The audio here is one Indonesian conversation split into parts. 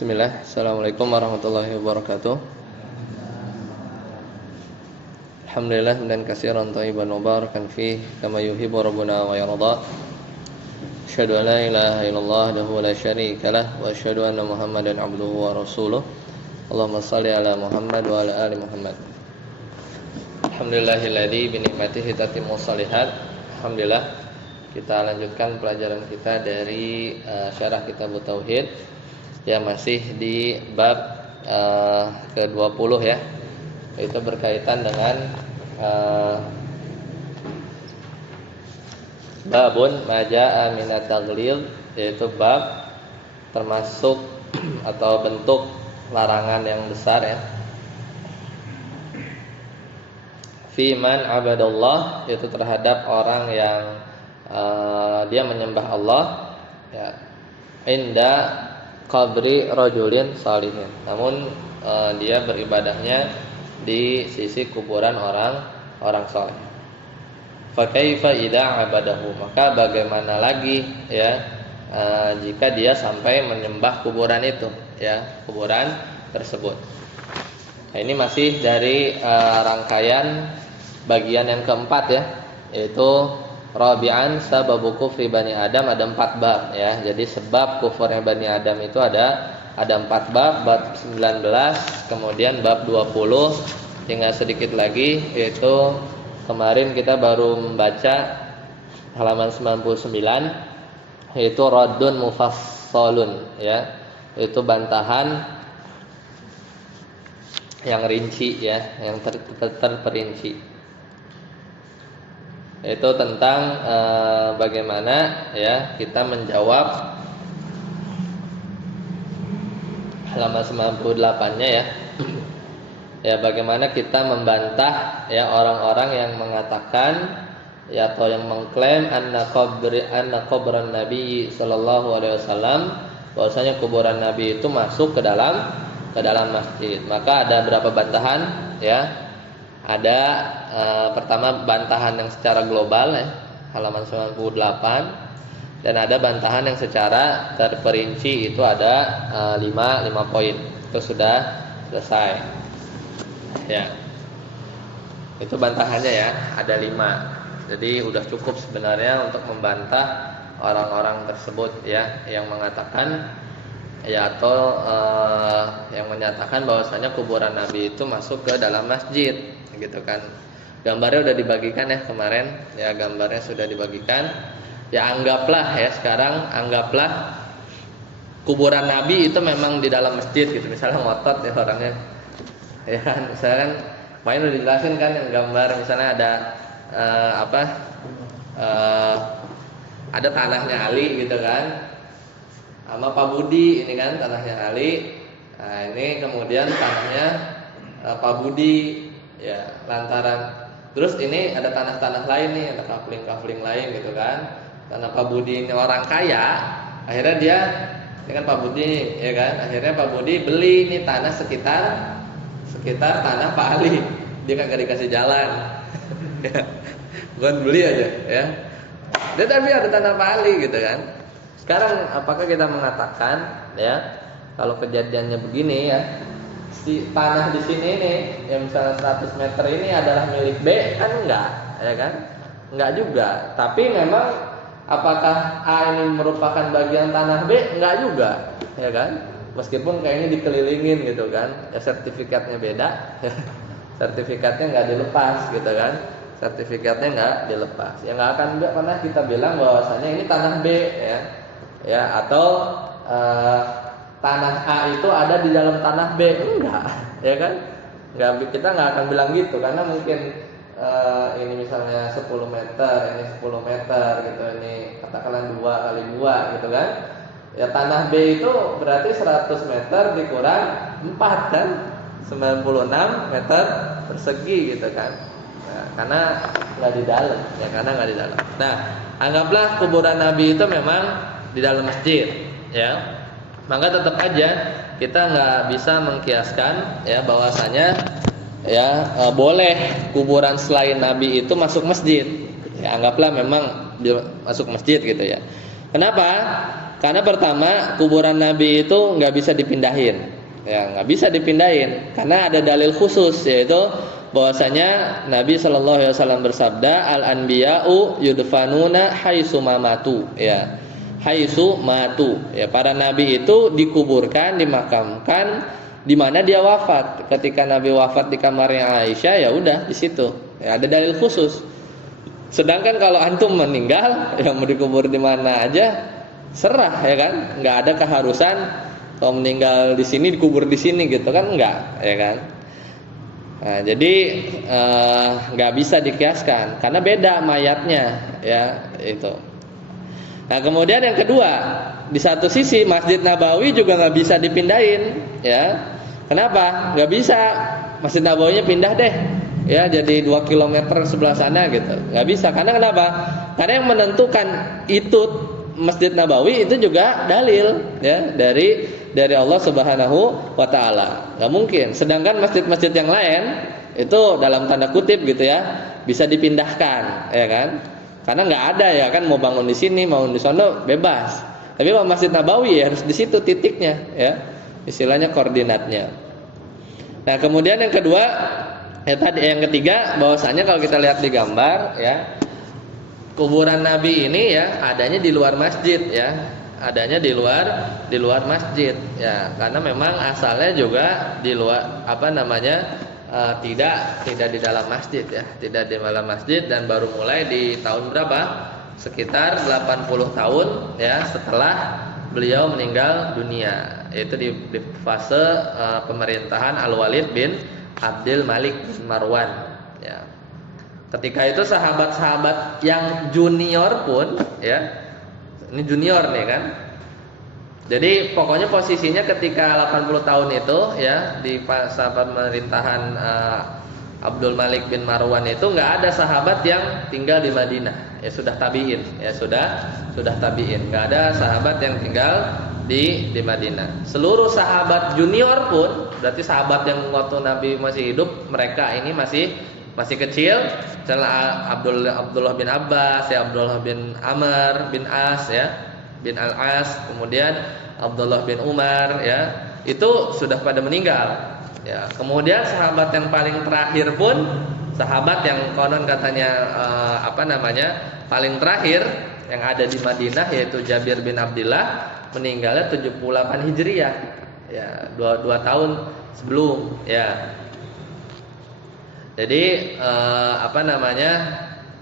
Bismillah, Assalamualaikum warahmatullahi wabarakatuh. Alhamdulillah dan katsiran thayyiban mubarakan fih kama yuhibbu rabbuna wa yarda. Asyhadu an la ilaha illallah wahdahu la syarika lah wa asyhadu anna Muhammadan abduhu wa rasuluh. Allahumma shalli ala Muhammad wa ala ali Muhammad. Alhamdulillahilladzi bi ni'matihi tatimmu shalihat. Alhamdulillah, kita lanjutkan pelajaran kita dari syarah kitab tauhid. Ya, masih di bab ke-20 ya. Itu berkaitan dengan babun majaa minat taglil, yaitu bab termasuk atau bentuk larangan yang besar ya. Fi man abadallah, yaitu terhadap orang yang dia menyembah Allah ya, inda qabri rajulin salihin, namun dia beribadahnya di sisi kuburan orang saleh. Fa kaifa idza abadahu, maka bagaimana lagi ya jika dia sampai menyembah kuburan itu ya, kuburan tersebut. Nah, ini masih dari rangkaian bagian yang keempat ya, yaitu Rabi'an sababu kufri Bani Adam. Ada 4 bab ya. Jadi sebab kufurnya Bani Adam itu ada 4 bab. Bab 19, kemudian bab 20, tinggal sedikit lagi, yaitu kemarin kita baru membaca halaman 99, yaitu Raddun Mufassalun ya, yaitu bantahan yang rinci ya, yang terperinci. Itu tentang bagaimana ya kita menjawab halaman 98-nya ya. Ya, bagaimana kita membantah ya orang-orang yang mengatakan ya, atau yang mengklaim anna qabran Nabi sallallahu alaihi wasallam, bahwasanya kuburan Nabi itu masuk ke dalam masjid. Maka ada berapa bantahan ya? Ada pertama bantahan yang secara global ya, halaman 98, dan ada bantahan yang secara terperinci, itu ada 5 poin. Itu sudah selesai. Ya. Itu bantahannya ya, ada 5. Jadi udah cukup sebenarnya untuk membantah orang-orang tersebut ya, yang mengatakan ya, atau yang menyatakan bahwasanya kuburan Nabi itu masuk ke dalam masjid gitu kan. Gambarnya udah dibagikan ya kemarin ya, gambarnya sudah dibagikan. Ya, anggaplah ya, sekarang anggaplah kuburan Nabi itu memang di dalam masjid gitu. Misalnya ngotot ya orangnya ya kan, misalkan main udah dijelasin kan yang gambar, misalnya ada ada tanahnya Ali gitu kan, sama Pak Budi ini kan tanahnya Ali. Nah, ini kemudian tanahnya Pak Budi ya, lantaran terus ini ada tanah-tanah lain nih, ada kafling-kafling lain gitu kan. Karena Pak Budi ini orang kaya, akhirnya dia, ini kan Pak Budi ya kan, akhirnya Pak Budi beli ini tanah sekitar tanah Pak Ali. Dia kagak dikasih jalan. Ya, bukan beli aja ya. Dia tapi ada tanah Pak Ali gitu kan. Sekarang apakah kita mengatakan ya, kalau kejadiannya begini ya, si tanah di sini nih yang misalnya 100 meter ini adalah milik B, kan enggak ya kan? Enggak juga. Tapi memang apakah A ini merupakan bagian tanah B? Enggak juga ya kan? Meskipun kayaknya dikelilingin gitu kan. Ya, sertifikatnya beda. Sertifikatnya enggak dilepas gitu kan. Sertifikatnya enggak dilepas. Ya, enggak akan pernah kita bilang bahwasanya ini tanah B ya. Ya, atau tanah A itu ada di dalam tanah B, enggak, ya kan? Enggak, kita enggak akan bilang gitu, karena mungkin ini misalnya 10 meter, ini 10 meter gitu, ini katakanlah 2 kali 2 gitu kan? Ya, tanah B itu berarti 100 meter dikurang 4 kan? 96 meter persegi gitu kan? Nah, karena enggak di dalam, ya, karena enggak di dalam. Nah, anggaplah kuburan Nabi itu memang di dalam masjid, ya. Maka tetap aja kita nggak bisa mengkiaskan ya bahwasanya ya boleh kuburan selain Nabi itu masuk masjid. Ya, anggaplah memang masuk masjid gitu ya. Kenapa? Karena pertama, kuburan Nabi itu nggak bisa dipindahin, ya nggak bisa dipindahin, karena ada dalil khusus, yaitu bahwasanya Nabi Shallallahu Alaihi Wasallam bersabda, al anbiya'u yudfanuna haitsu mamatu, ya haitsu matu, ya para nabi itu dikuburkan, dimakamkan di mana dia wafat. Ketika Nabi wafat di kamarnya Aisyah, ya udah di situ, ya ada dalil khusus. Sedangkan kalau antum meninggal, ya mau dikubur di mana aja serah, ya kan, nggak ada keharusan kalau meninggal di sini dikubur di sini gitu kan, nggak, ya kan. Nah, jadi nggak bisa dikiaskan karena beda mayatnya, ya itu. Nah, kemudian yang kedua, di satu sisi Masjid Nabawi juga nggak bisa dipindahin, ya. Kenapa? Nggak bisa. Masjid Nabawinya pindah deh, ya jadi 2 km sebelah sana gitu, nggak bisa. Karena kenapa? Karena yang menentukan itu Masjid Nabawi itu juga dalil, ya dari Allah Subhanahu wa taala. Enggak mungkin. Sedangkan masjid-masjid yang lain itu dalam tanda kutip gitu ya, bisa dipindahkan, ya kan? Karena enggak ada ya kan, mau bangun di sini, mau di sana bebas. Tapi kalau Masjid Nabawi ya harus di situ titiknya, ya. Istilahnya koordinatnya. Nah, kemudian yang kedua, yang ketiga bahwasanya kalau kita lihat di gambar, ya, kuburan Nabi ini ya adanya di luar masjid, ya adanya di luar masjid, ya karena memang asalnya juga di luar tidak di dalam masjid, ya tidak di dalam masjid, dan baru mulai di tahun berapa, sekitar 80 tahun ya setelah beliau meninggal dunia, yaitu di fase pemerintahan Al-Walid bin Abdul Malik bin Marwan, ya. Ketika itu sahabat-sahabat yang junior pun, ya, ini junior nih kan. Jadi pokoknya posisinya ketika 80 tahun itu, ya, di masa pemerintahan Abdul Malik bin Marwan itu nggak ada sahabat yang tinggal di Madinah, ya sudah tabiin, ya sudah tabiin, nggak ada sahabat yang tinggal di Madinah. Seluruh sahabat junior pun, berarti sahabat yang waktu Nabi masih hidup, mereka ini masih kecil, misalnya Abdullah bin Abbas, ya Abdullah bin Amr bin As, ya bin Al-As, kemudian Abdullah bin Umar, ya itu sudah pada meninggal, ya. Kemudian sahabat yang paling terakhir pun, sahabat yang konon katanya paling terakhir yang ada di Madinah, yaitu Jabir bin Abdullah, meninggalnya 78 Hijriah, ya 2 tahun sebelum, ya. Jadi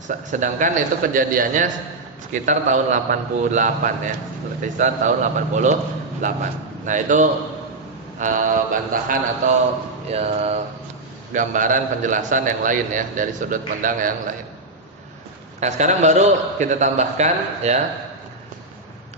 sedangkan itu kejadiannya sekitar tahun 88, ya, sekitar tahun 88. Nah itu bantahan atau ya, gambaran penjelasan yang lain, ya, dari sudut pandang yang lain. Nah sekarang baru kita tambahkan, ya,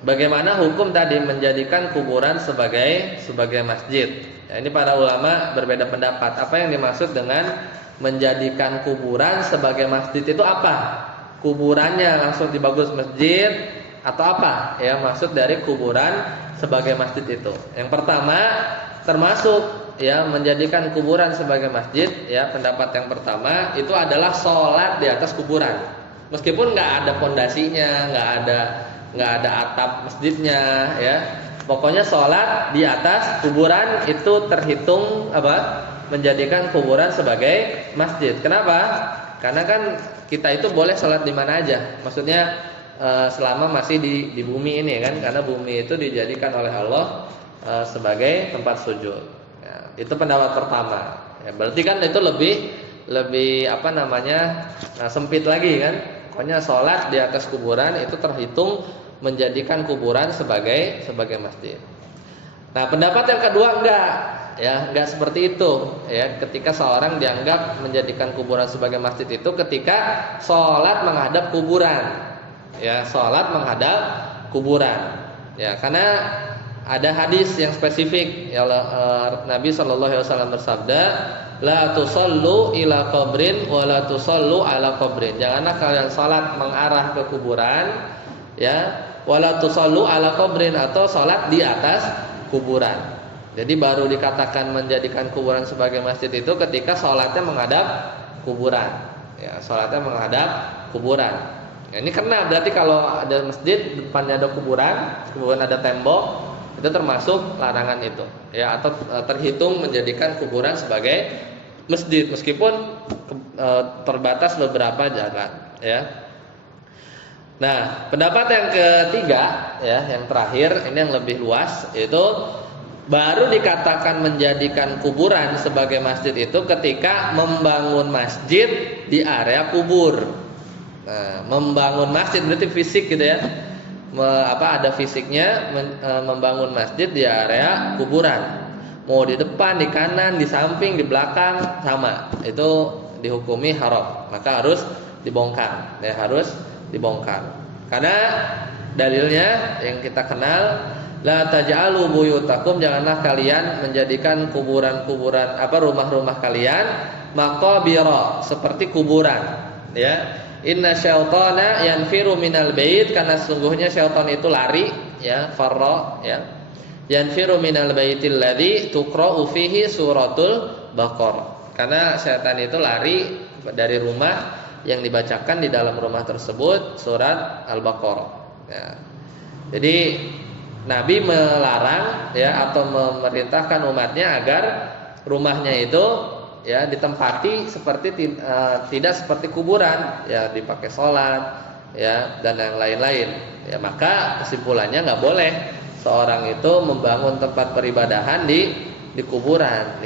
bagaimana hukum tadi menjadikan kuburan sebagai masjid. Ya, ini para ulama berbeda pendapat. Apa yang dimaksud dengan menjadikan kuburan sebagai masjid itu apa? Kuburannya langsung dibagus masjid atau apa? Ya, maksud dari kuburan sebagai masjid itu. Yang pertama termasuk, ya, menjadikan kuburan sebagai masjid, ya, pendapat yang pertama itu adalah sholat di atas kuburan. Meskipun nggak ada pondasinya, nggak ada atap masjidnya, ya. Pokoknya sholat di atas kuburan itu terhitung menjadikan kuburan sebagai masjid. Kenapa? Karena kan kita itu boleh sholat di mana aja. Maksudnya selama masih di bumi ini, kan? Karena bumi itu dijadikan oleh Allah sebagai tempat sujud. Ya, itu pendapat pertama. Ya, berarti kan itu lebih sempit lagi, kan? Pokoknya sholat di atas kuburan itu terhitung menjadikan kuburan sebagai masjid. Nah, pendapat yang kedua enggak seperti itu, ya. Ketika seorang dianggap menjadikan kuburan sebagai masjid itu ketika sholat menghadap kuburan, ya, sholat menghadap kuburan, ya, karena ada hadis yang spesifik, ya, Nabi Shallallahu Alaihi Wasallam bersabda, la tusallu ila qabrin wa la tusallu ala qabrin. Janganlah kalian sholat mengarah ke kuburan, ya, wa la tusallu ala qabrin, atau sholat di atas kuburan. Jadi baru dikatakan menjadikan kuburan sebagai masjid itu ketika sholatnya menghadap kuburan, ya, sholatnya menghadap kuburan. Ini kena berarti kalau ada masjid depannya ada kuburan, kemudian ada tembok, itu termasuk larangan itu, ya, atau terhitung menjadikan kuburan sebagai masjid meskipun terbatas beberapa jalan, ya. Nah, pendapat yang ketiga, ya, yang terakhir ini yang lebih luas, yaitu baru dikatakan menjadikan kuburan sebagai masjid itu ketika membangun masjid di area kubur. Nah, membangun masjid berarti fisik gitu ya. Ada fisiknya membangun masjid di area kuburan. Mau di depan, di kanan, di samping, di belakang sama. Itu dihukumi haram. Maka harus dibongkar. Ya, harus dibongkar. Karena dalilnya yang kita kenal, la taj'alu buyutakum, janganlah kalian menjadikan kuburan-kuburan rumah-rumah kalian maqabira, seperti kuburan, ya. Inna syaitana yanfiru minal bait, karena sesungguhnya syaitan itu lari, ya, farra, ya. Yanfiru minal baitil ladzi tuqra'u fihi suratul Baqarah. Karena syaitan itu lari dari rumah yang dibacakan di dalam rumah tersebut surat Al-Baqarah, ya. Jadi Nabi melarang, ya, atau memerintahkan umatnya agar rumahnya itu, ya, ditempati seperti tidak seperti kuburan, ya, dipakai sholat, ya, dan yang lain-lain, ya. Maka kesimpulannya nggak boleh seorang itu membangun tempat peribadahan di kuburan.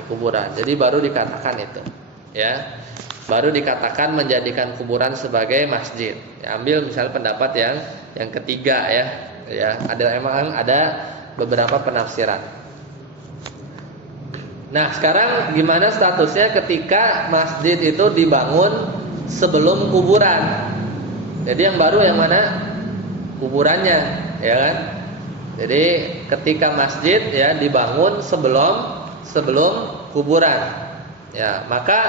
Jadi baru dikatakan itu, ya, baru dikatakan menjadikan kuburan sebagai masjid. Ya, ambil misalnya pendapat yang ketiga, ya. Ya, ada beberapa penafsiran. Nah, sekarang gimana statusnya ketika masjid itu dibangun sebelum kuburan? Jadi yang baru yang mana? Kuburannya, ya kan? Jadi ketika masjid, ya, dibangun sebelum kuburan, ya, maka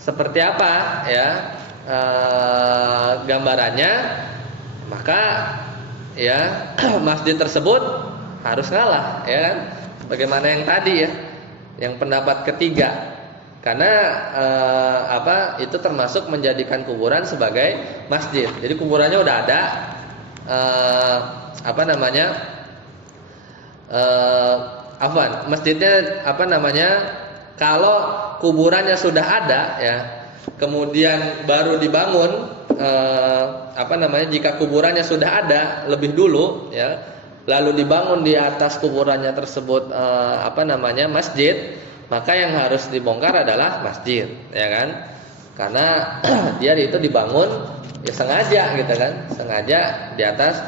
seperti apa, ya, gambarannya? Maka, ya, masjid tersebut harus ngalah, ya kan? Bagaimana yang tadi, ya, yang pendapat ketiga. Karena itu termasuk menjadikan kuburan sebagai masjid. Jadi kuburannya udah ada, masjidnya kalau kuburannya sudah ada, ya, kemudian baru dibangun, jika kuburannya sudah ada lebih dulu, ya, lalu dibangun di atas kuburannya tersebut masjid, maka yang harus dibongkar adalah masjid, ya kan? Karena dia itu dibangun, ya, sengaja gitu kan, sengaja di atas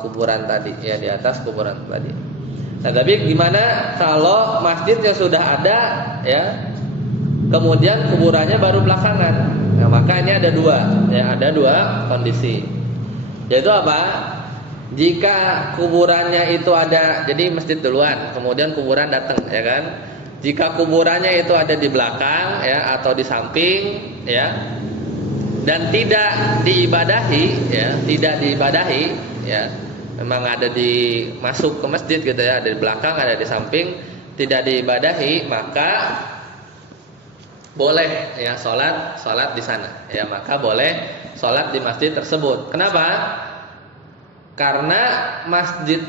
kuburan tadi, ya, di atas kuburan tadi. Nah, tapi gimana kalau masjidnya sudah ada, ya, kemudian kuburannya baru belakangan? Nah, maka ini ada dua kondisi. Yaitu apa? Jika kuburannya itu ada, jadi masjid duluan, kemudian kuburan datang, ya kan? Jika kuburannya itu ada di belakang, ya, atau di samping, ya, dan tidak diibadahi, ya, memang ada masuk ke masjid gitu, ya, ada di belakang, ada di samping, tidak diibadahi, maka boleh, ya, sholat di sana, ya, maka boleh sholat di masjid tersebut. Kenapa? Karena masjid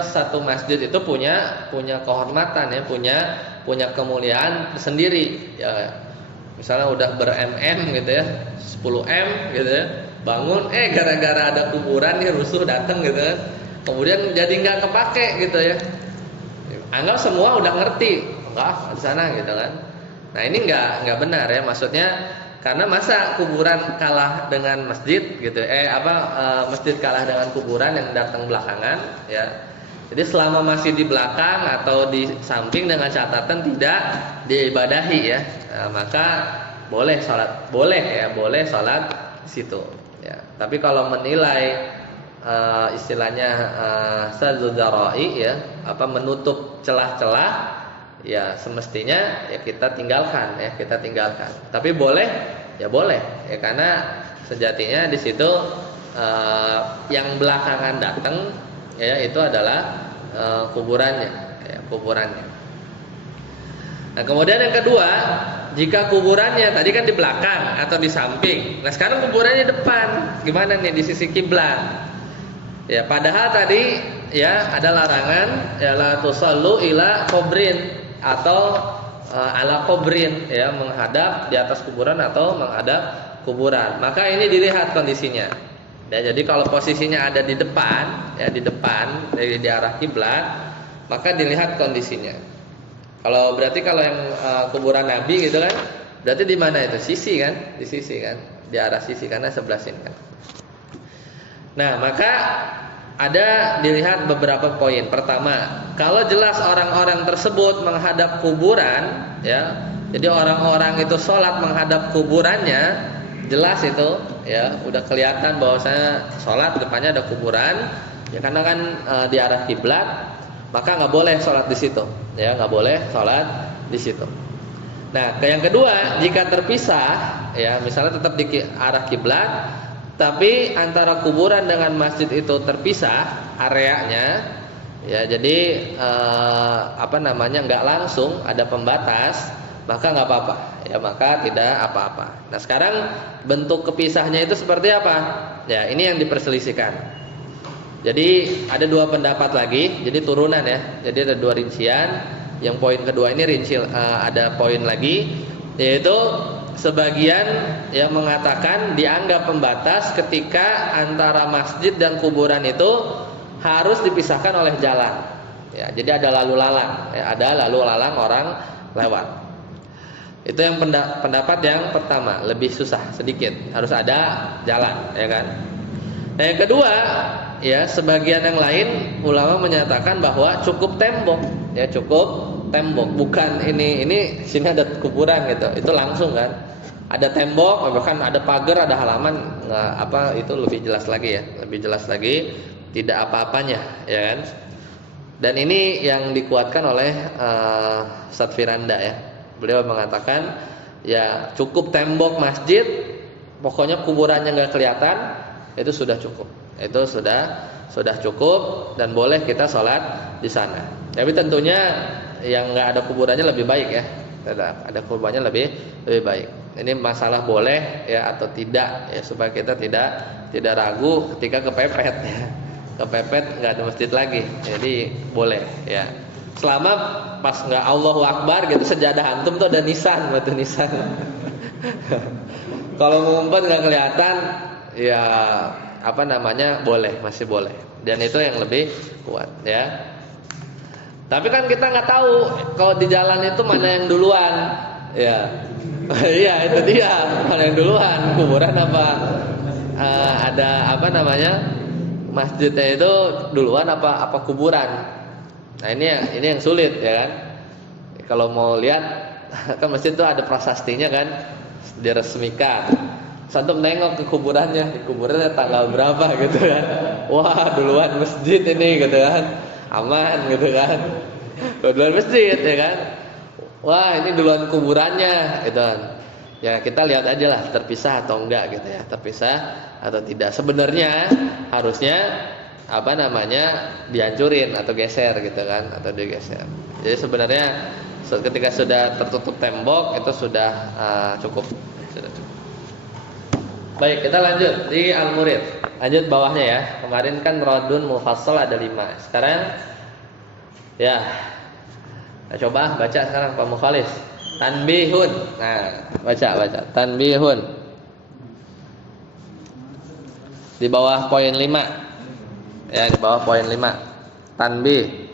satu masjid itu punya kehormatan, ya, punya kemuliaan sendiri, ya. Misalnya udah ber-mm gitu, ya, 10M gitu, ya, bangun, gara-gara ada kuburan nih rusuh datang gitu kan, kemudian jadi nggak kepake gitu, ya. Anggap semua udah ngerti, enggak di sana gitu kan. Nah, ini nggak benar, ya, maksudnya. Karena masa kuburan kalah dengan masjid gitu, masjid kalah dengan kuburan yang datang belakangan, ya. Jadi selama masih di belakang atau di samping dengan catatan tidak diibadahi, ya, maka boleh sholat di situ, ya. Tapi kalau menilai istilahnya saddud dzara'i, ya, menutup celah-celah, ya, semestinya, ya, kita tinggalkan. Tapi boleh, ya, karena sejatinya di situ yang belakangan datang, ya, itu adalah kuburannya. Nah, kemudian yang kedua, jika kuburannya tadi kan di belakang atau di samping, nah sekarang kuburannya depan, gimana nih di sisi kiblat? Ya, padahal tadi ya ada larangan ya la tusallu ila qabrin atau ala qabrin, ya menghadap di atas kuburan atau menghadap kuburan. Maka ini dilihat kondisinya. Ya, jadi kalau posisinya ada di depan, ya di depan di arah kiblat, maka dilihat kondisinya. Kalau berarti kalau yang kuburan Nabi gitu kan, berarti di mana itu? Sisi kan? Di sisi kan? Di arah sisi karena sebelah sini kan. Nah, maka ada dilihat beberapa poin. Pertama, kalau jelas orang-orang tersebut menghadap kuburan, ya. Jadi orang-orang itu sholat menghadap kuburannya, jelas itu, ya, udah kelihatan bahwasanya sholat depannya ada kuburan, ya karena kan di arah kiblat. Maka nggak boleh sholat di situ, ya nggak boleh sholat di situ. Nah, yang kedua, jika terpisah, ya misalnya tetap di arah kiblat, tapi antara kuburan dengan masjid itu terpisah areanya, ya jadi nggak langsung ada pembatas, maka nggak apa-apa, ya maka tidak apa-apa. Nah, sekarang bentuk kepisahnya itu seperti apa? Ya ini yang diperselisihkan. Jadi ada dua pendapat lagi, jadi turunan ya. Jadi ada dua rincian. Yang poin kedua ini ada poin lagi, yaitu sebagian yang mengatakan dianggap pembatas ketika antara masjid dan kuburan itu harus dipisahkan oleh jalan. Ya, jadi ada lalu lalang, ya, ada lalu lalang orang lewat. Itu yang pendapat yang pertama, lebih susah sedikit, harus ada jalan, ya kan? Nah, yang kedua, ya sebagian yang lain ulama menyatakan bahwa cukup tembok, ya cukup tembok, bukan ini sini ada kuburan gitu, itu langsung kan ada tembok, bahkan ada pagar, ada halaman, itu lebih jelas lagi ya, lebih jelas lagi, tidak apa-apanya, ya kan? Dan ini yang dikuatkan oleh Ustadz Firanda ya, beliau mengatakan ya cukup tembok masjid, pokoknya kuburannya nggak kelihatan, itu sudah cukup. Itu sudah cukup dan boleh kita sholat di sana. Tapi tentunya yang nggak ada kuburannya lebih baik ya. Tidak ada kuburannya lebih baik. Ini masalah boleh ya atau tidak ya, supaya kita tidak ragu ketika kepepet ya. Kepepet nggak ada masjid lagi. Jadi boleh ya. Selama pas nggak Allahu Akbar gitu, sejadah antum tuh ada nisan, batu nisan. Kalau ngumpet nggak kelihatan ya boleh, masih boleh, dan itu yang lebih kuat ya. Tapi kan kita nggak tahu kalau di jalan itu mana yang duluan, ya. Iya itu dia, mana yang duluan, kuburan apa masjidnya itu duluan apa kuburan. Nah ini yang sulit ya kan. Kalau mau lihat kan masjid itu ada prasastinya kan, diresmikan. Santum nengok ke kuburannya, di kuburannya tanggal berapa gitu kan. Wah, duluan masjid ini gitu kan. Aman gitu kan. Duluan masjid ya kan. Wah, ini duluan kuburannya gitu kan. Ya kita lihat aja lah terpisah atau enggak gitu ya. Terpisah atau tidak. Sebenarnya harusnya dihancurin atau geser gitu kan, atau digeser. Jadi sebenarnya ketika sudah tertutup tembok itu sudah cukup. Sudah cukup. Baik, kita lanjut di Al-Murid. Lanjut bawahnya ya. Kemarin kan Radun Mufassal ada 5. Sekarang ya, nah, coba baca sekarang Pak Mukhalis. Tanbihun. Nah, baca. Tanbihun. Di bawah poin 5. Ya, di bawah poin 5. Tanbih.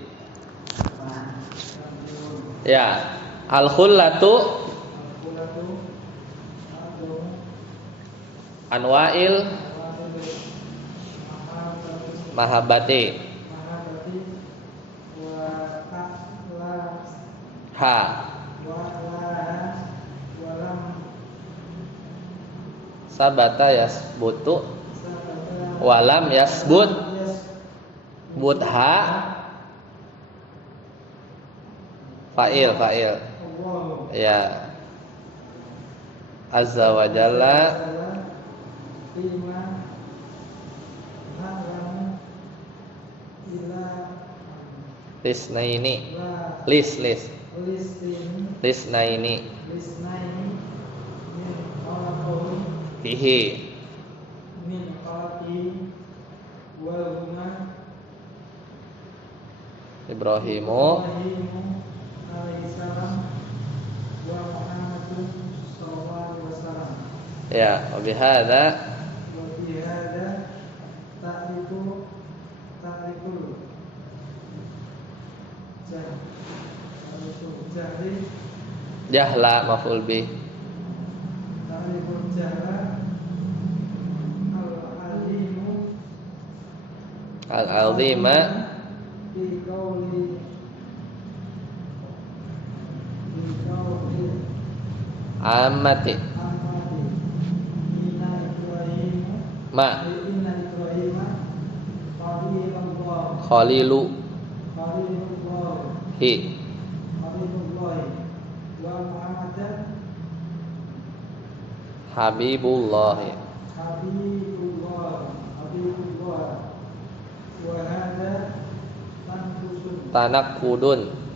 Ya. Al-khullatu anwa'il mahabbati ha sabata yasbutu walam yasbut butha fa'il ya azza wa jalla lisnaini lis lisnaini fihi Ibrahimu ya wabihada jahla maf'ul bih al-azima amati ma khalilu hi Habibullah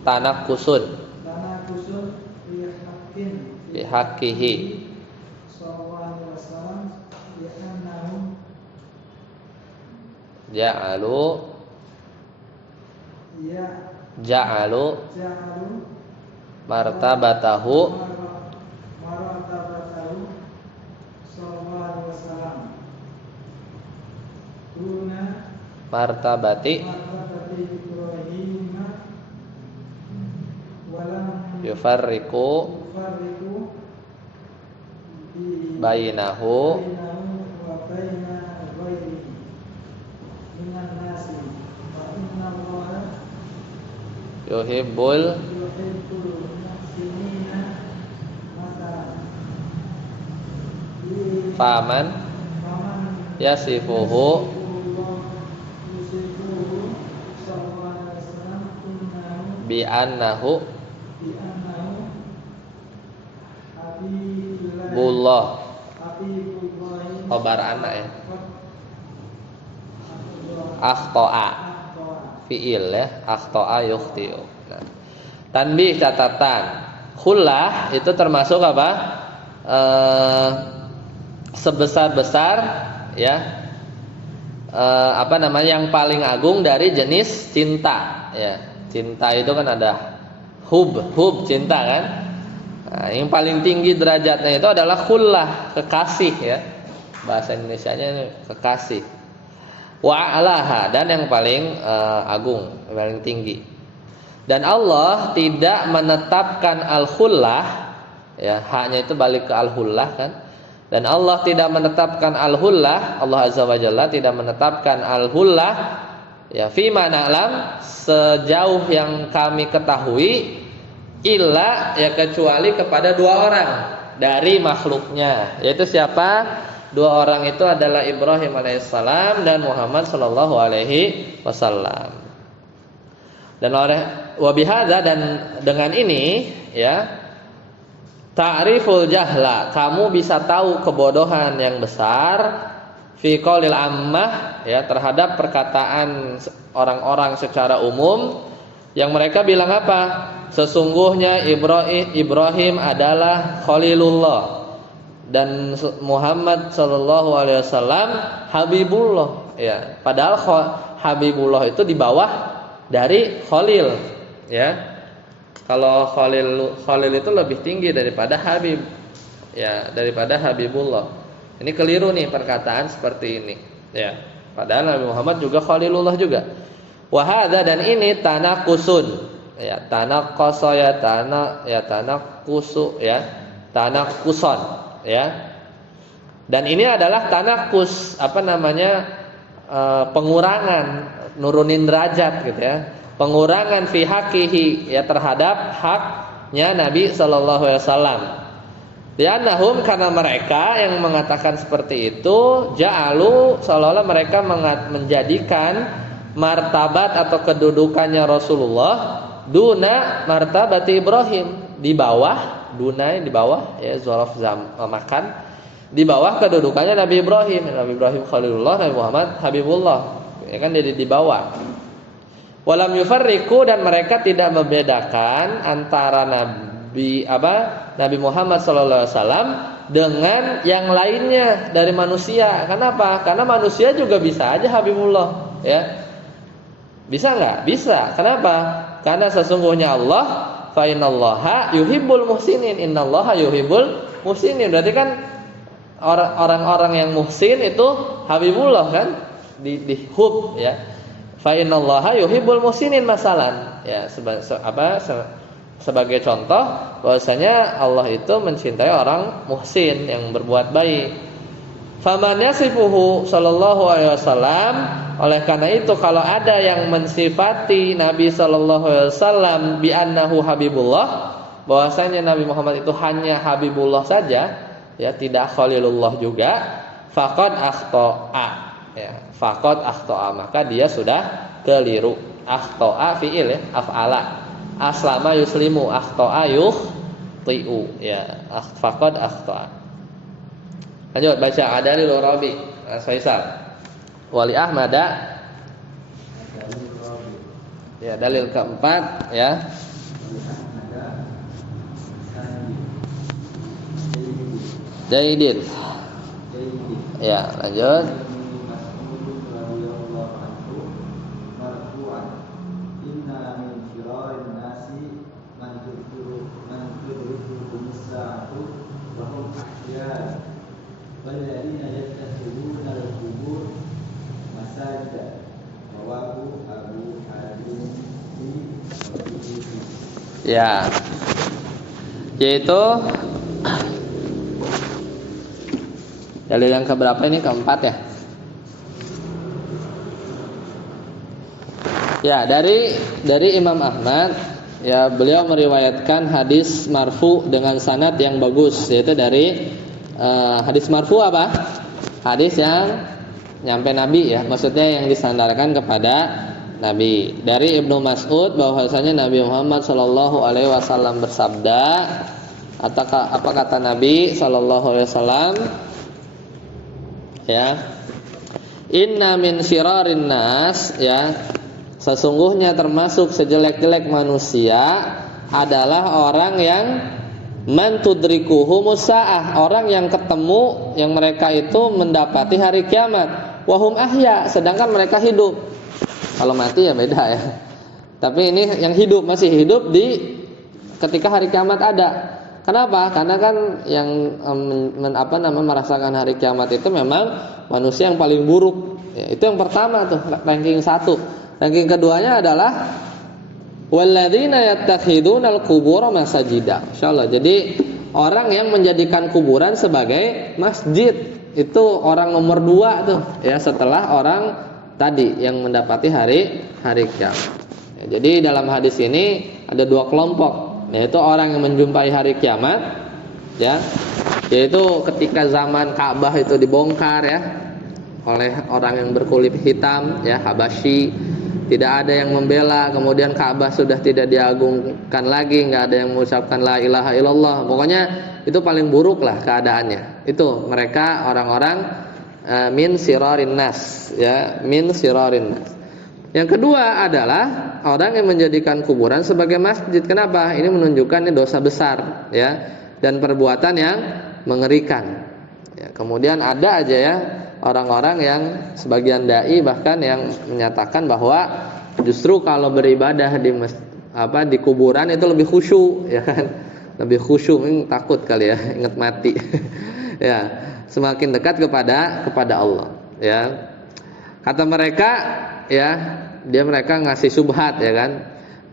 tanakusun bihaqqihi ja'alu martabatahu martabati yufarriqu bainahu yuhibbul faman yasifuhu bi annahu bullah khabar anak ya akhto'a fi'il ya akhto'a yukhti'u. Nah, tanbih catatan khullah itu termasuk apa sebesar-besar ya apa namanya yang paling agung dari jenis cinta ya. Cinta itu kan ada hub cinta kan. Nah, yang paling tinggi derajatnya itu adalah khullah, kekasih ya. Bahasa Indonesianya ini kekasih. Wa alaha dan yang paling agung, yang paling tinggi. Dan Allah tidak menetapkan al-khullah ya, haknya itu balik ke al-khullah kan. Dan Allah tidak menetapkan al-khullah, Allah Azza wa Jalla tidak menetapkan al-khullah ya fi ma na'lam sejauh yang kami ketahui illa ya kecuali kepada dua orang dari makhluknya, yaitu siapa? Dua orang itu adalah Ibrahim alaihissalam dan Muhammad sallallahu alaihi wasallam. Dan oleh wabihada dan dengan ini ya ta'riful jahla, kamu bisa tahu kebodohan yang besar fi qaulil ammah ya terhadap perkataan orang-orang secara umum yang mereka bilang apa? Sesungguhnya Ibrahim adalah Khalilullah dan Muhammad sallallahu alaihi wasallam Habibullah ya. Padahal Habibullah itu di bawah dari Khalil ya. Kalau Khalil itu lebih tinggi daripada Habib ya, daripada Habibullah. Ini keliru nih perkataan seperti ini ya. Padahal Nabi Muhammad juga Khalilullah juga. Wahada dan ini tanakusun ya, tanakoso ya, tanakusu ya, tanakuson ya. Dan ini adalah tanakus apa namanya pengurangan, nurunin derajat gitu ya. Pengurangan fi haqqihi ya terhadap haknya Nabi sallallahu alaihi wasallam. Li'annahum karena mereka yang mengatakan seperti itu ja'alu seolah-olah mereka menjadikan martabat atau kedudukannya Rasulullah duna martabati Ibrahim, di bawah duna di bawah ya zaraf makan, di bawah kedudukannya Nabi Ibrahim. Nabi Ibrahim Khalilullah, Nabi Muhammad Habibullah. Ya kan jadi di bawah. Walam yufarriqu, dan mereka tidak membedakan antara Nabi Muhammad sallallahu alaihi wasallam dengan yang lainnya dari manusia. Kenapa? Karena manusia juga bisa aja Habibullah, ya. Bisa enggak? Bisa. Kenapa? Karena sesungguhnya Allah, fa innallaha yuhibbul muhsinin, innallaha yuhibbul muhsinin. Berarti kan orang-orang yang muhsin itu Habibullah kan? Di hub, ya. Fa innallaha yuhibbul muhsinin masalan, ya, sebagai contoh bahwasanya Allah itu mencintai orang muhsin yang berbuat baik. Faman yasifuhu sallallahu alaihi wasallam, oleh karena itu kalau ada yang mensifati Nabi sallallahu alaihi wasallam bi annahu habibullah, bahwasanya Nabi Muhammad itu hanya habibullah saja, ya, tidak khalilullah juga, faqad akhta'a, ya, faqad akhta'a, maka dia sudah keliru. Akhta'a fi'il, ya, af'ala. Aslama yuslimu, akhta'a yukhti'u, ya, faqad akhta'a. Lanjut baca Adalil Rabi Faisal Wali Ahmada, ya, dalil keempat, ya. Jaidin. Ya, lanjut. Ya, yaitu dalil yang keberapa ini? Keempat, ya. Ya, dari Imam Ahmad, ya, beliau meriwayatkan hadis marfu dengan sanad yang bagus, yaitu dari hadis marfu apa? Hadis yang nyampe Nabi, ya, maksudnya yang disandarkan kepada Nabi. Dari Ibnu Mas'ud bahwasanya Nabi Muhammad sallallahu alaihi wasallam bersabda, apa kata Nabi sallallahu alaihi wasallam? Ya. Inna min syirarin nas, ya, sesungguhnya termasuk sejelek-jelek manusia adalah orang yang man tudrikuhumus saah, orang yang ketemu, yang mereka itu mendapati hari kiamat, wahum ahya, sedangkan mereka hidup. Kalau mati ya beda, ya. Tapi ini yang hidup, masih hidup di ketika hari kiamat ada. Kenapa? Karena kan yang merasakan hari kiamat itu memang manusia yang paling buruk. Ya, itu yang pertama tuh, ranking 1. Ranking keduanya adalah walladzina yattakhidunal qubura masajida. Insyaallah. Jadi orang yang menjadikan kuburan sebagai masjid itu orang nomor 2 tuh, ya, setelah orang tadi yang mendapati hari kiamat. Ya, jadi dalam hadis ini ada 2 kelompok, yaitu orang yang menjumpai hari kiamat, ya, yaitu ketika zaman Ka'bah itu dibongkar, ya, oleh orang yang berkulit hitam, ya, Habasyi, tidak ada yang membela, kemudian Ka'bah sudah tidak diagungkan lagi, nggak ada yang mengucapkan la ilaha illallah. Pokoknya itu paling buruk lah keadaannya. Itu mereka orang-orang min sirarin nas, ya, min sirarin nas. Yang kedua adalah orang yang menjadikan kuburan sebagai masjid. Kenapa? Ini menunjukkan ini dosa besar, ya, dan perbuatan yang mengerikan. Ya, kemudian ada aja, ya, orang-orang yang sebagian dai bahkan yang menyatakan bahwa justru kalau beribadah di kuburan itu lebih khusyuk, ya kan? Lebih khusyuk, takut kali, ya, ingat mati. Ya, semakin dekat kepada Allah, ya. Kata mereka, ya, mereka ngasih subhat, ya kan?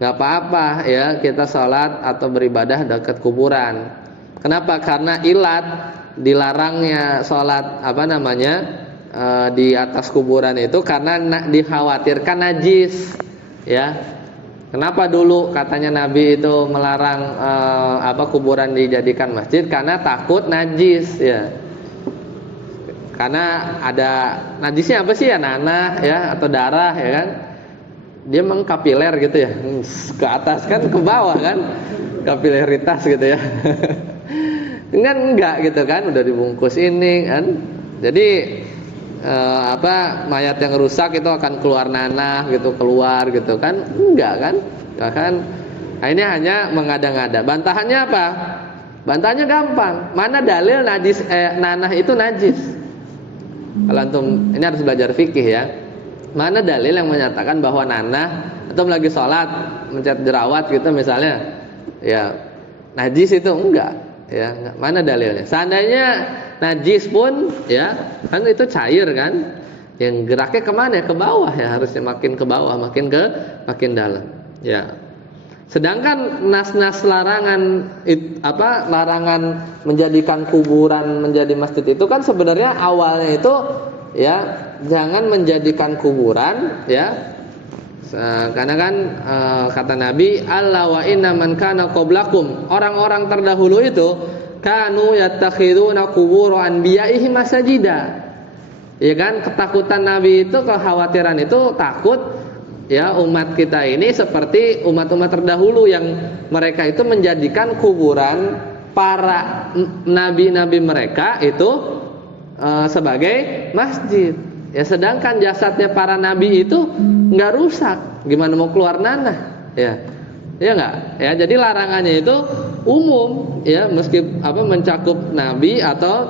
Enggak apa-apa, ya, kita sholat atau beribadah dekat kuburan. Kenapa? Karena ilat dilarangnya sholat di atas kuburan itu karena dikhawatirkan najis, ya. Kenapa dulu katanya Nabi itu melarang kuburan dijadikan masjid? Karena takut najis, ya. Karena ada najisnya apa sih, ya, nanah, ya, atau darah, ya kan? Dia memang kapiler gitu, ya, ke atas kan ke bawah kan, kapileritas gitu, ya. Enggak gitu kan, udah dibungkus ini kan. Jadi mayat yang rusak itu akan keluar nanah gitu, keluar gitu kan? Enggak kan? Bahkan nah ini hanya mengada-ngada. Bantahannya apa? Bantahannya gampang. Mana dalil nanah itu najis? Kalau antum ini harus belajar fikih ya. Mana dalil yang menyatakan bahwa nanah atau lagi sholat mencet jerawat gitu misalnya, ya najis itu enggak? Ya, mana dalilnya? Seandainya najis pun, ya kan itu cair kan? Yang geraknya kemana? Ke bawah ya, harusnya makin ke bawah, makin dalam. Ya. Sedangkan nas-nas larangan larangan menjadikan kuburan menjadi masjid itu kan sebenarnya awalnya itu ya jangan menjadikan kuburan ya. Karena kan kata Nabi, Allah wa inna man kana qablakum, orang-orang terdahulu itu kanu yattakhiduna qubur anbiya'ihi masajida. Ya kan, ketakutan Nabi itu, kekhawatiran itu takut ya umat kita ini seperti umat-umat terdahulu yang mereka itu menjadikan kuburan para nabi-nabi mereka itu sebagai masjid. Ya sedangkan jasadnya para nabi itu nggak rusak, gimana mau keluar nanah? Ya nggak. Ya jadi larangannya itu umum, ya mencakup nabi atau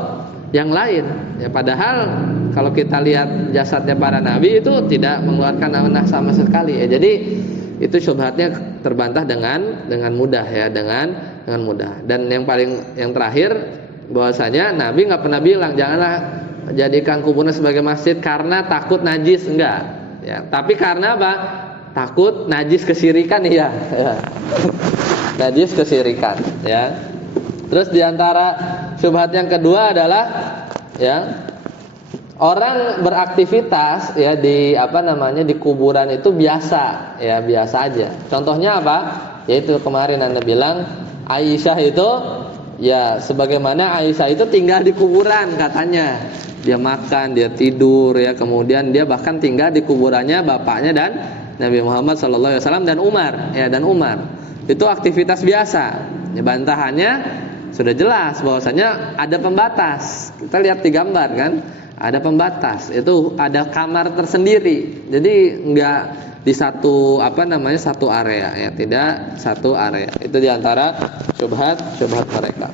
yang lain. Ya padahal kalau kita lihat jasadnya para nabi itu tidak mengeluarkan nanah sama sekali. Ya jadi itu syubhatnya terbantah dengan mudah ya, dengan mudah. Dan yang terakhir bahwasanya Nabi nggak pernah bilang janganlah jadikan kuburan sebagai masjid karena takut najis, enggak ya, tapi karena apa? Takut najis kesirikan ya. Najis kesirikan ya. Terus diantara syubhat yang kedua adalah ya orang beraktivitas ya di di kuburan itu biasa ya, biasa aja. Contohnya apa? Yaitu kemarin Anda bilang Aisyah itu ya, sebagaimana Aisyah itu tinggal di kuburan katanya. Dia makan, dia tidur ya, kemudian dia bahkan tinggal di kuburannya bapaknya dan Nabi Muhammad SAW dan Umar ya, dan Umar. Itu aktivitas biasa. Ya, bantahannya sudah jelas bahwasanya ada pembatas. Kita lihat di gambar kan, ada pembatas. Itu ada kamar tersendiri. Jadi enggak di satu satu area ya, tidak satu area. Itu diantara syubhat mereka.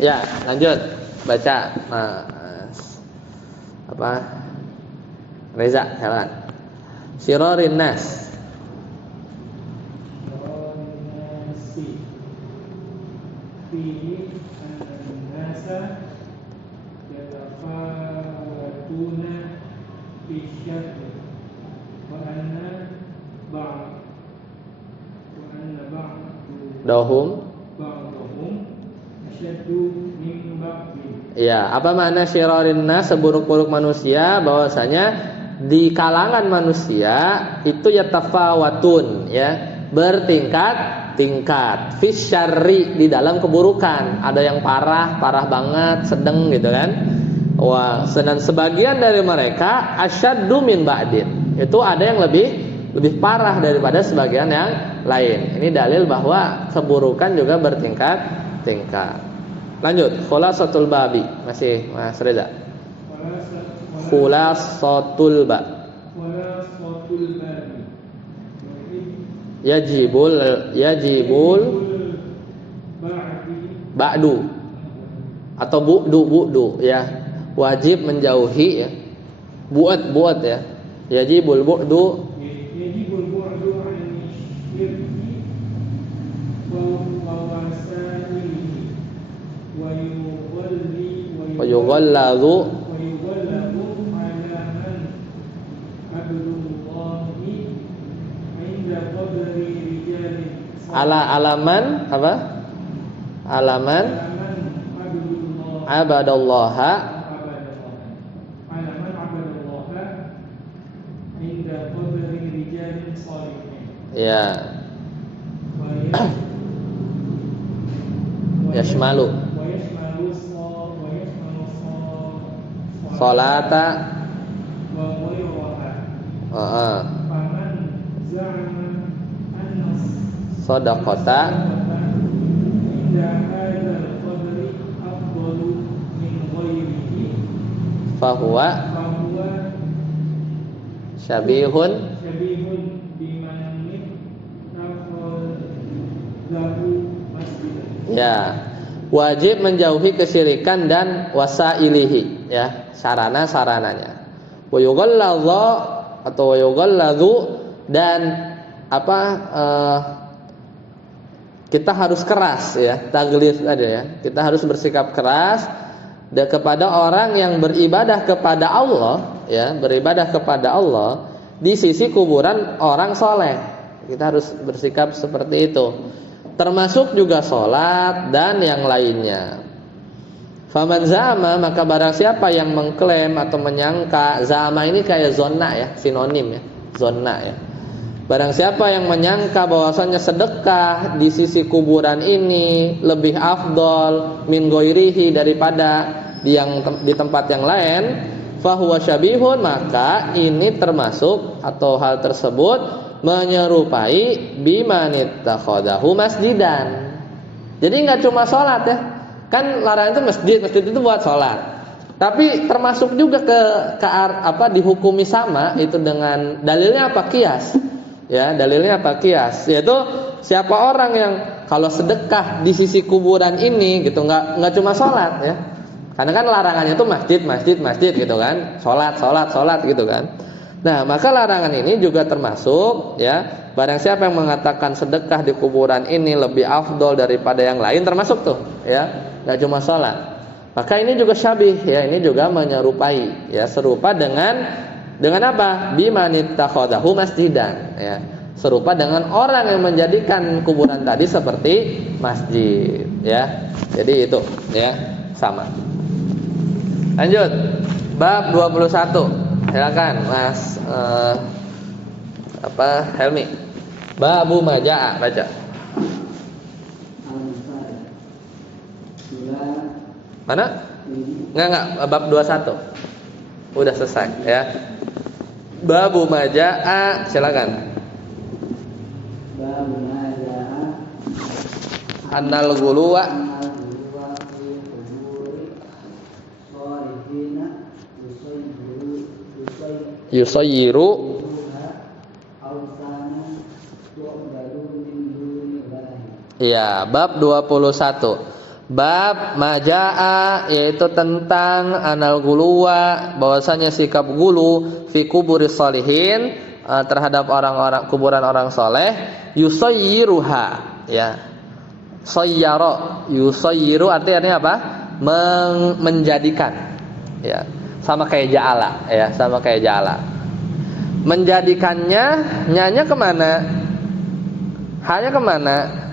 Ya, lanjut baca. Reza, jalan. Syirarin nas. Dahum. Ya, apa makna syirarin nas, seburuk-buruk manusia? Bahwasanya di kalangan manusia itu yatafawatun ya, bertingkat-tingkat fisyarri, di dalam keburukan. Ada yang parah banget, sedang gitu kan. Wah, dan sebagian dari mereka asyaddu min ba'din. Itu ada yang lebih parah daripada sebagian yang lain. Ini dalil bahwa keburukan juga bertingkat-tingkat. Lanjut, khulasatul babi, masih Mas Reza. Khulasatul babi. Yajibul ba'du atau bu'du ya. Wajib menjauhi ya. Buat ya. Yajibul bu'du wa yughallazu alaman apa? Alaman abadallaha ya. Yashmalu salata sadaqata fahuwa Syabihun bimanit takhodahu masjidan. Ya, wajib menjauhi kesyirikan dan wasailihi, ya, sarana-sarananya. Wa yughalladhu atau wa yughalladhu, dan kita harus keras, ya, taglid ada, ya. Kita harus bersikap keras kepada orang yang beribadah kepada Allah, ya, beribadah kepada Allah di sisi kuburan orang soleh. Kita harus bersikap seperti itu. Termasuk juga sholat dan yang lainnya. Faman zama, maka barang siapa yang mengklaim atau menyangka, zama ini kayak zonna, ya, sinonim, ya, zonna, ya. Barang siapa yang menyangka bahwasanya sedekah di sisi kuburan ini lebih afdol min ghairihi daripada di tempat yang lain, fahuwa syabihun, maka ini termasuk atau hal tersebut menyerupai bimanittakhadahu masjidan. Jadi nggak cuma sholat, ya, kan larangan itu masjid itu buat sholat, tapi termasuk juga dihukumi sama itu dengan dalilnya apa? Qiyas, ya, dalilnya apa? Qiyas, yaitu siapa orang yang kalau sedekah di sisi kuburan ini gitu, nggak cuma sholat, ya, karena kan larangannya itu masjid gitu kan, sholat gitu kan. Nah, maka larangan ini juga termasuk, ya, barang siapa yang mengatakan sedekah di kuburan ini lebih afdol daripada yang lain, termasuk tuh, ya, nggak cuma sholat. Maka ini juga syabih, ya, ini juga menyerupai, ya, serupa dengan apa? Bimanittakhadahu masjidan, ya, serupa dengan orang yang menjadikan kuburan tadi seperti masjid, ya. Jadi itu, ya, sama. Lanjut, bab 21. Silakan Mas Helmi. Babu majaa, baca. Mana? Enggak, bab 21. Udah selesai, ya. Babu majaa, silakan. Babu majaa Annal guluwa yusayyiru. Ya, bab 21. Bab majaa, yaitu tentang anal guluwa, bahwasanya sikap gulu fi kuburis sholihin, terhadap orang-orang kuburan orang soleh, yusayyiruha, ya. Sayyara, yusayyiru artinya apa? Menjadikan, ya. Sama kayak ja'ala, ya, sama kayak ja'ala. Menjadikannya, nyanya kemana? Hanya kemana?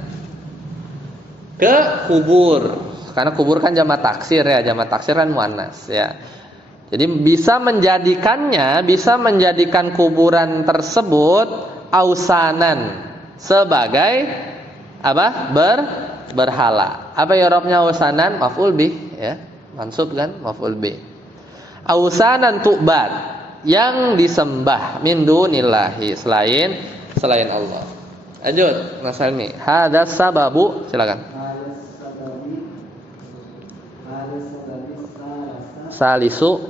Ke kubur. Karena kubur kan jamak taksir, ya, jamak taksir kan muannas, ya. Jadi bisa menjadikannya, bisa menjadikan kuburan tersebut ausanan, sebagai apa? Berhala. Apa i'rabnya ausanan? Maf'ul bih, ya. Mansub kan? Maf'ul bih. Ausanan tu'bad, yang disembah min dunillahi, selain Allah. Lanjut, Mas Helmi. Hadas sababu, silakan. Salisu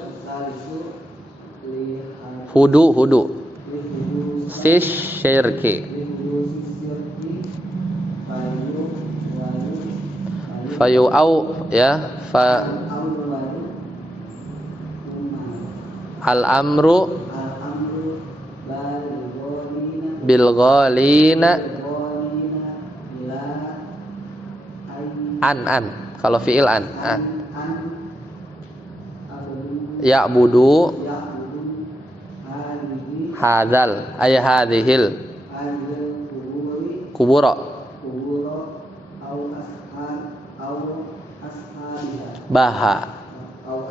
hudu fish syirki fayu au, ya, al-amru bil ghalina an kalau fi'il an ya'budu hadzal ay hadhil kubura baha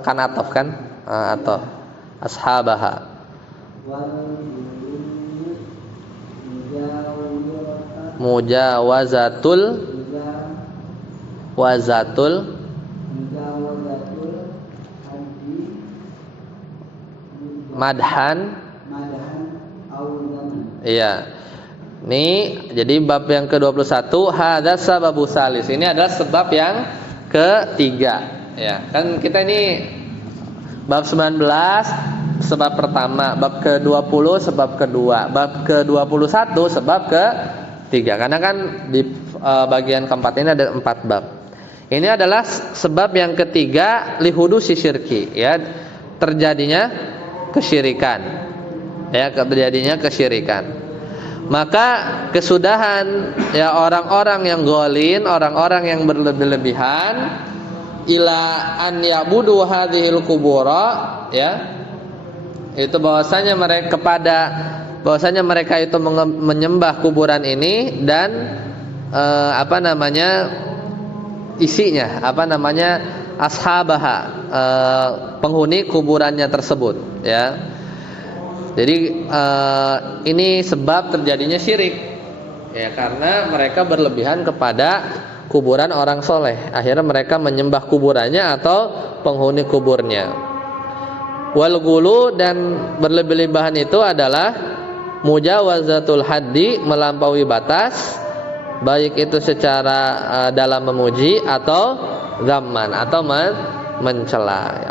kan atof kan atau ashabaha mujawazatul madhan. Iya. Ini jadi bab yang ke-21, hadzal sababu salis. Ini adalah sebab yang ketiga, ya. Kan kita ini bab 19 sebab pertama, bab ke-20 sebab kedua, bab ke-21 sebab ke-3. Karena kan di bagian keempat ini ada 4 bab. Ini adalah sebab yang ketiga lihudusi syirki, ya, terjadinya kesyirikan. Ya, terjadinya kesyirikan. Maka kesudahan ya orang-orang yang golin, orang-orang yang berlebihan ila an ya'budu hadhil qubura, ya, itu bahwasanya mereka itu menyembah kuburan ini dan isinya ashabaha, penghuni kuburannya tersebut, ya. Jadi ini sebab terjadinya syirik, ya, karena mereka berlebihan kepada kuburan orang soleh. Akhirnya mereka menyembah kuburannya atau penghuni kuburnya. Wal ghulu, dan berlebih-lebihan itu adalah mujawazatul haddi, melampaui batas, baik itu secara dalam memuji atau zamman, atau mencela.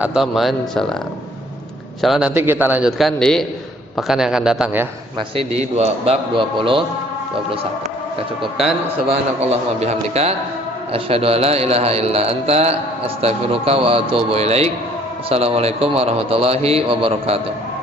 Insyaallah nanti kita lanjutkan di pekan yang akan datang, ya. Masih di bab 20-21. Kita cukupkan. Subhanakallahumma bihamdika asyhadu an la ilaha illa anta astaghfiruka wa atubu ilaik. Wassalamualaikum warahmatullahi wabarakatuh.